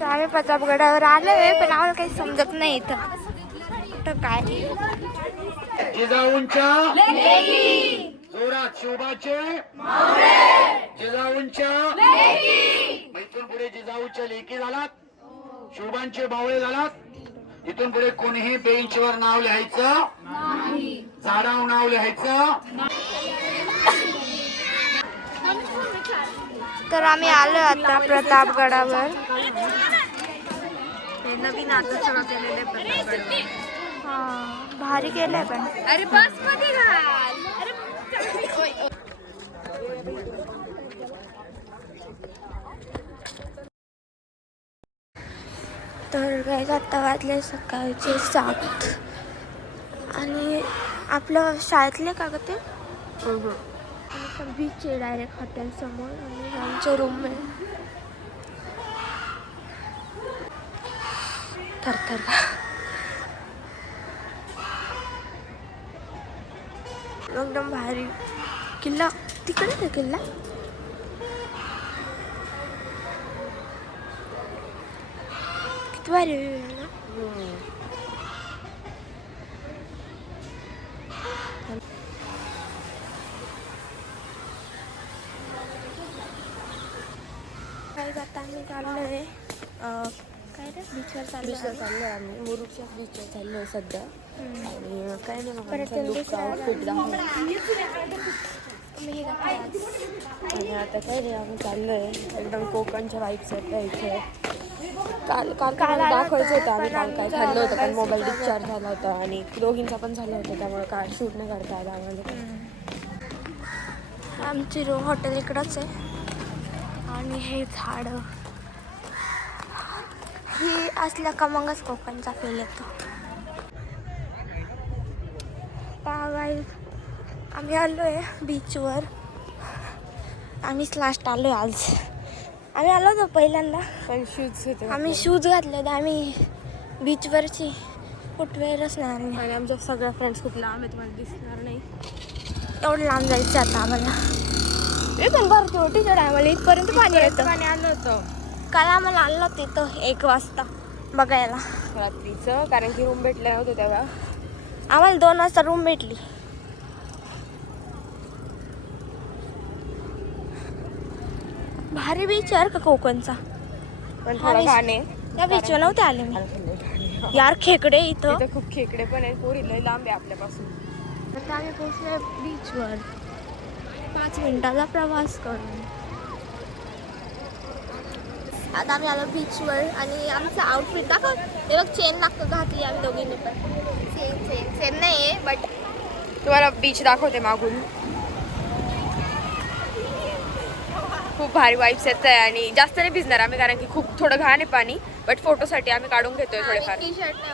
तर आम्ही प्रतापगडावर आलोय पण आम्हाला काही समजत नाही इथं. कुठं काय? जिजाऊंच्या जोरात जिजाऊंच्या इथून पुढे जिजाऊच्या लेखी झालात. शोभांचे बावळे झालात. इथून पुढे कोणीही बेंचवर नाव लिहायचं झाडावर नाव लिहायचं. तर आम्ही आलो आता प्रतापगडावर. हे नवीन आता केलेलं. हा भारी केलंय पण. अरे बसमध्ये घाल. तर काय आता वाजले सकाळचे सात. आणि आपलं शाळेतले का ग ते? बीच आहे डायरेक्ट हॉटेल समोर आणि आमचे रूम आहे. थरथर एकदम भारी किल्ला तिकडे आहे किल्ला किती भारी view आहे ना काय आता आम्ही चाललोय अं, काय रे? बीचवर बीचवर चाललो चाललोय आम्ही. मुरुडच्या बीचवर चाललोय सध्या. आणि काय नाही मग परत आमचा लुक दुसरा आउटफिट दाखव मी घातलं आज. आणि आता काय नाही आम्ही चाललोय. एकदम कोकणच्या वाईब्स आहेत त्या इथे. काल काल दाखवायचं होतो, आम्ही. पण काल काय आमचा खाल्लं होतं पण मोबाईल off डिस्चार्ज झाला होता आणि दोघींचा पण झालं होतं त्यामुळे काय शूट नाही करता आलं आम्हाला. आमची रो हॉटेल इकडंच आहे. आणि हे झाड. ही असल्या का मगच कोकणचा फील येतो. गाईज आम्ही आलो आहे बीचवर आम्हीच लास्ट आलो आहे आज. आम्ही आलो होतो पहिल्यांदा. पण शूज होते आम्ही शूज घातले होते आम्ही बीचवरची फुटवेअरच नाही. आणले आणि आमच्या सगळ्या फ्रेंड्स खूप लांब आहेत मला दिसणार नाही. एवढं लांब जायचं आता आम्हाला. हे पण बरं तेवढं टी शर्ट आहे आम्हाला इथपर्यंत पाणी येतं. पाणी आलं होतं. काल आम्हाला आणलं होतं इथं एक वाजता बघायला. रात्रीचं कारण की रूम भेटले नव्हते तेव्हा. आम्हाला दोन वाजता रूम भेटली. भारी बीच आहे का कोकणचा? पण थोडा बीच- घाण आहे. त्या बीचवर नव्हते आले मी. यार खेकडे इथं. तिथे खूप खेकडे पण आहेत. पोरी लय लांब आहे आपल्यापासून. आता आम्ही पोहोचलो बीचवर पाच मिनिटाचा प्रवास करून. आता आम्ही आलो बीचवर आणि आमचं आउटफिट दाखव. हे बघ चेन लागतं घातली आम्ही दोघींनी पण. सेम सेम सेम नाही आहे बट तुम्हाला बीच दाखवते मागून. खूप भारी वाईब्स येत आहे आणि जास्त नाही भिजणार आम्ही कारण की खूप थोडं घाण आहे पाणी बट फोटोसाठी आम्ही काढून घेतोय थोडेफार. टी शर्ट नाही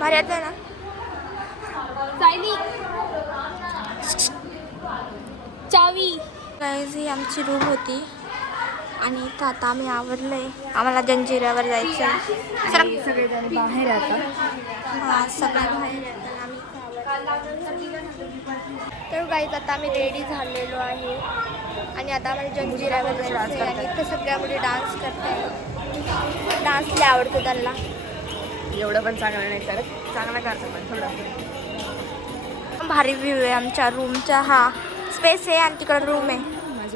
भारी ना. चावी. ही आमची रूम होती. आणि इथं आता आम्ही आवरलंय. आम्हाला जंजिऱ्यावर जायचं आहे सगळेजण बाहेर आता. हा सगळ्या बाहेर. तर गाईज आता आम्ही रेडी झालेलो आहे. आणि आता आम्हाला जंजिऱ्यावर जायचं आहे आणि इथं सगळ्या मुली डान्स करताय. डान्स लय आवडतो त्यांना. एवढं पण चांगलं नाही करत. चांगलं करतं पण थोडं. भारी व्ह्यू आहे आमच्या रूमचा हा स्पेस आहे आणि तिकडं रूम आहे.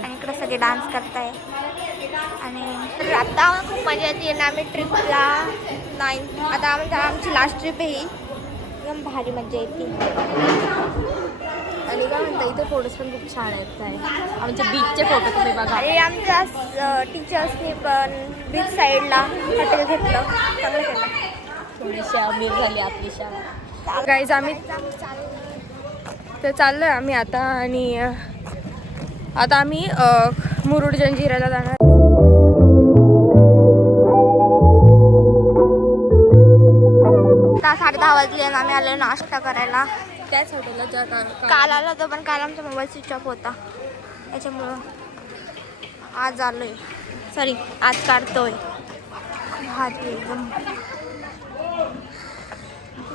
आणि इकडं सगळे डान्स करताय. आणि तर आता खूप मजा येते. ना आम्ही ट्रिपला नाईन आता आमच्या आमची लास्ट ट्रिप आहे ही. एकदम भारी मजा येते. आणि काय म्हणता इथे फोटोज पण खूप छान आहेत काय? आमचे बीचचे फोटो तुम्ही बघा. आणि आमच्या टीचर्सनी पण बीच साईडला हॉटेल घेतलं. चांगलं केलं. थोडीशी अमीर झाली आपली शाळा. गाईज आम्ही तर चाललोय आम्ही आता आणि आता आम्ही मुरुड जंजिराला जाणार. आता साडे दहा वाजले आणि आम्ही आलो नाश्ता करायला. त्याच हॉटेलला जा काल आला होता पण काल आमचा मोबाईल स्विच ऑफ होता. त्याच्यामुळं आज आलोय. सॉरी आज काढतोय. आहे एकदम.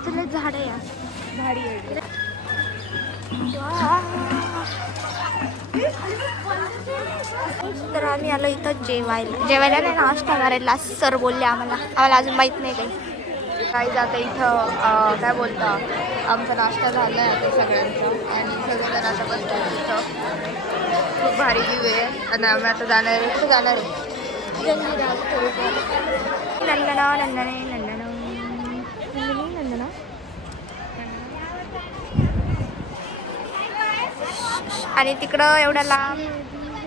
तुला झाड आहे. तर आम्ही आलो इथं जेवायला. जेवायला नाही नाश्ता करायला. सर बोलले आम्हाला. आम्हाला अजून माहीत नाही काही. काही आता इथं काय बोलता? आमचा नाश्ता झाला आहे आता सगळ्यांचा. आणि सगळेजण आता बसतो इथं. खूप भारी व्ह्यू आहे. आणि आम्ही आता जाणार आहे. कुठे जाणार आहे? नंदना नंदने नंदन नंदिनी नंदना आणि तिकडं एवढा लांब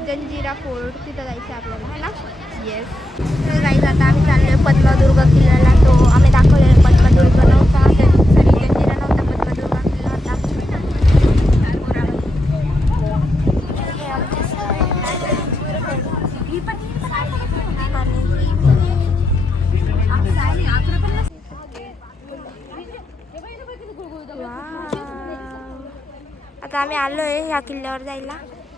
जंजिरा फोर्ट तिथं जायचं आपल्याला है ना? येस तर जायचं आता आम्ही चाललोय पद्मदुर्ग किल्ल्याला. तो आम्ही दाखवलेला पद्मदुर्ग नव्हता आलोय ह्या किल्ल्यावर जायला.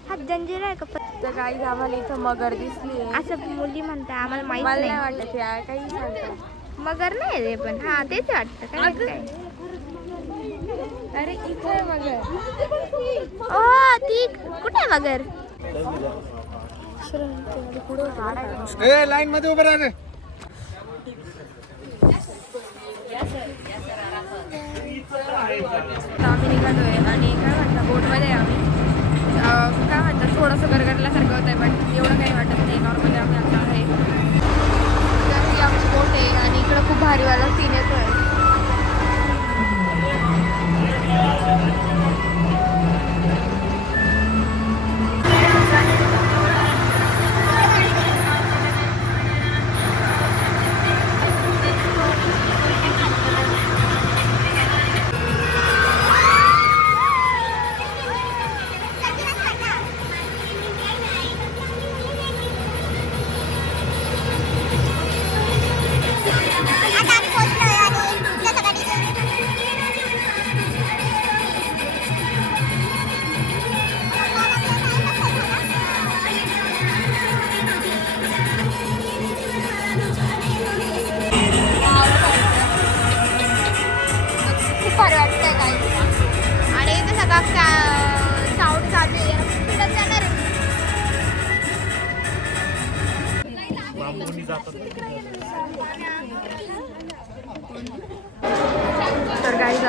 हा जंजिरा आहे का तर काही आम्हाला इथं मगर दिसली आहे असं मुली म्हणतात आम्हाला माहीत मला नाही. नाही वाटत काही सांगतो मगर नाही रे पण. हा तेच वाटतं काय माहीत काय? अरे इथं आहे मगर. ओ ती कुठे आहे मगर? ए लाईन मध्ये उभं राहा रे. तर आम्ही निघालोय. बोटमध्ये आम्ही. काय म्हणतात थोडंसं गरगरल्यासारखं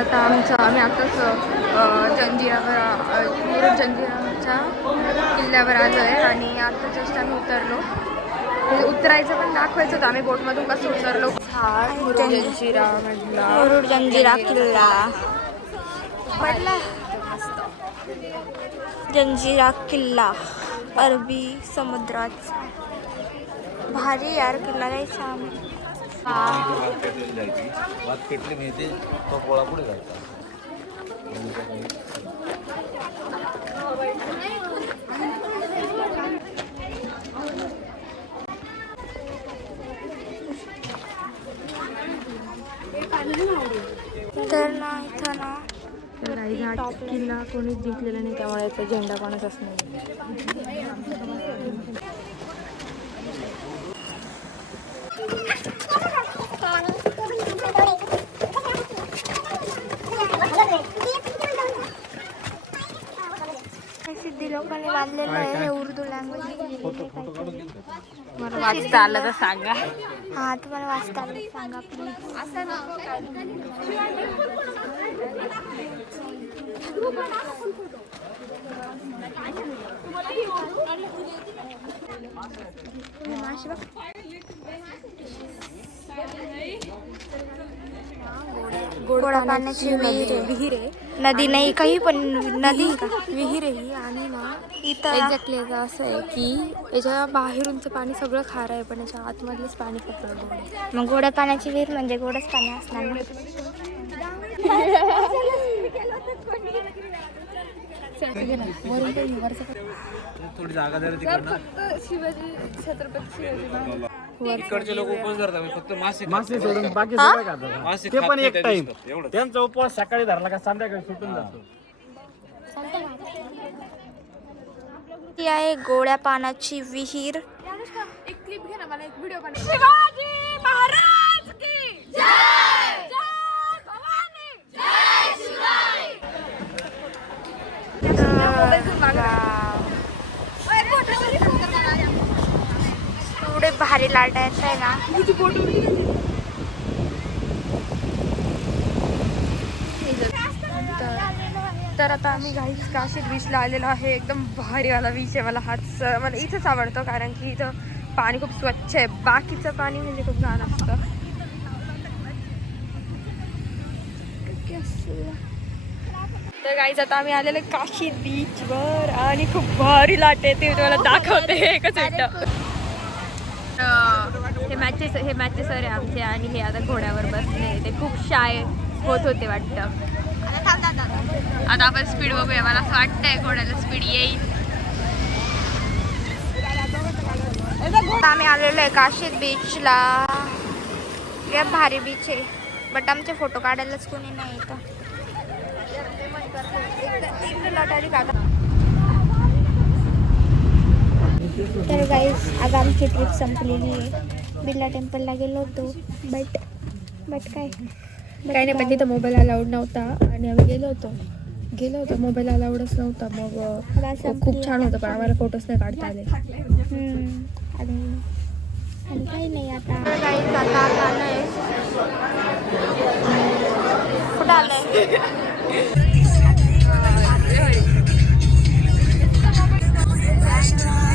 आता आमचं आम्ही आताच जंजिरावर मुरुड जंजिराच्या किल्ल्यावर आलो आहे आणि आता जस्ट आम्ही उतरलो. म्हणजे उतरायचं पण दाखवायचं होतं. आम्ही बोटमधून कसं उतरलो. जंजिरा मुरुड जंजिरा किल्ला. पडला. जंजिरा किल्ला. अरबी समुद्राचा. भारी यार किल्ला जायचा आम्ही पेटलेली भात पेटली मिळते तो पोळा पुढे जायचा. तर ना इथं ना तर हा किल्ला कोणीच जिंकलेला नाही त्यामुळे याचा झेंडा कोणाचाच नाही हे सिद्धी लोकांनी बांधलेलं आहे हे उर्दू लँग्वेज मला वाचता आलं तर सांगा. हा तुम्हाला वाचता आलं सांगा प्लीज माशी बघ. गोडा पाण्याची विहीर आहे. विहीर आहे. नदी नाही काही पण नदी का? विहीर आहे ही आणि ना इथं एक्झॅक्टली याचं असं आहे की याच्या बाहेरूनचं पाणी सगळं खारं आहे पण याच्या आतमधलंच पाणी फक्त गोड आहे. मग गोड्या पाण्याची विहीर म्हणजे गोडच पाणी असणार थोडी जागा शिवाजी छत्रपती शिवाजी इकडचे लोक उपवास धरतात फक्त मासे मासे सोडून बाकी सगळं खातात. मासे ते पण एक टाइम त्यांचा उपवास सकाळी धरला का संध्याकाळी सुटून जातो. ती आहे गोड्या पानाची विहीर. एक क्लिप घे ना मला एक व्हिडिओ बनव. शिवाजी महाराज की जय! जय भवानी! जय शिवाई एवढे भारी लाट आहेत आहे ना? तर तर आता आम्ही घाईच काशी बीचला आलेलो आहे. एकदम भारीवाला बीच आहे मला. हाच मला इथंच आवडतो कारण की इथं पाणी खूप स्वच्छ आहे. बाकीचं पाणी म्हणजे खूप घाण असतं. तर गाईज आता आम्ही आलेलो आहे काशीद बीचवर आणि खूप भारी लाट आहे. ते तुम्हाला दाखवते एकच मिनिट. हे मॅचेस हे मॅचेस आहे आमचे आणि हे आता घोड्यावर बसले. ते खूप शाय होत होते वाटतं. आता आपण स्पीड बघूया. मला असं वाटतंय घोड्याला स्पीड येईल. आता आम्ही आलेलो आहे काशीद बीचला या भारी बीच आहे. बट आमचे फोटो काढायलाच कोणी नाही इथं. तर गाईज आज आमची ट्रिप संपलेली आहे. बिर्ला टेम्पलला गेलो होतो. बट बट काय? काही नाही पण तिथं मोबाईल अलाउड नव्हता आणि आम्ही गेलो होतो. गेलो होतो मोबाईल अलाउडच नव्हता. मग खूप छान होतं पण आम्हाला फोटोज नाही काढता आले. हम्म, आणि आणि काही नाही आता. गाईज आता आलोय कुठं आलंय? काय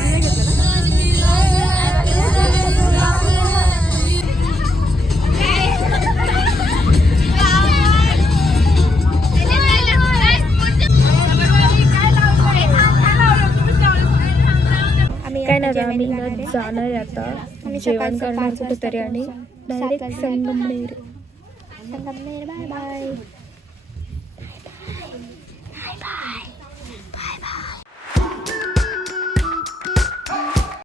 आम्ही ना जाणार आता जेवण करणार कुठेतरी आणि. Direct. Sangamner Sangamner bye bye